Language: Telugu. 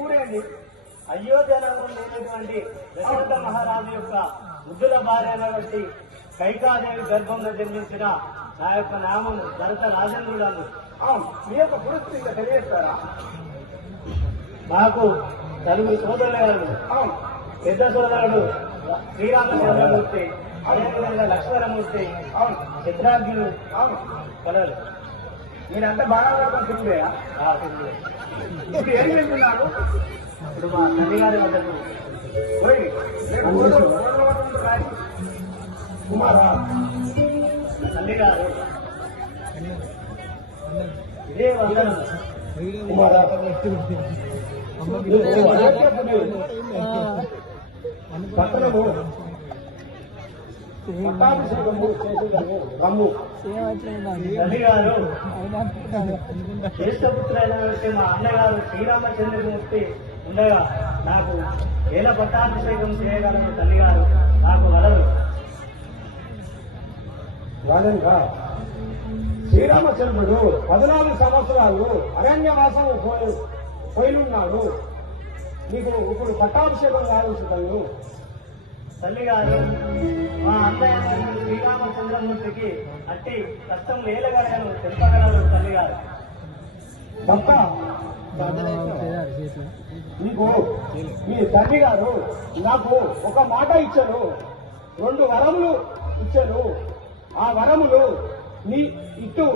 ఊరేండి అయోధ్యనగరం లేనటువంటి దశరథ మహారాజు యొక్క ముద్దుల భార్య అయినటువంటి కైకాదేవి గర్భంలో జన్మించిన నా యొక్క నామం భరత రాజేంద్రుడు. మీ యొక్క పురుషులు ఇంకా తెలియజేస్తారా? మాకు నలుగురు సోదరులు గారు, పెద్ద సోదరుడు శ్రీరామచంద్రమూర్తి, అదేవిధంగా లక్ష్మణమూర్తి, చిత్రార్జునుడు కలరు. మీరంతా బాగా తిరుగులేయా? ఇప్పుడు ఏం చేస్తున్నారు? ఇప్పుడు మా తల్లి గారి వద్దకు కుమారా తల్లి గారు ఇదే వందనం కుమారా పట్టణము పట్టాభిషేకము చేసేదాము రమ్ము. తల్లి గారు జ్యేష్ఠపుత్రులైనటువంటి మా అన్నగారు శ్రీరామచంద్రమూర్తి ఉండగా నాకు ఎలా పట్టాభిషేకం చేయగలను తల్లి గారు? నాకు వలదు. వాళ్ళగా శ్రీరామచంద్రుడు 14 సంవత్సరాలు అరణ్యవాసం పోయినున్నాడు. నీకు ఇప్పుడు పట్టాభిషేకం కావాల్సింది. తల్లి గారు మా అన్నయ్య శ్రీరామచంద్రమూర్తికి అట్టి కష్టం ఏలగలను తెలుపగలరు తల్లి గారు. భర్త నీకు మీ తల్లి గారు నాకు ఒక మాట ఇచ్చాను, 2 వరములు ఇచ్చాను. ఆ వరములు నీ ఇటు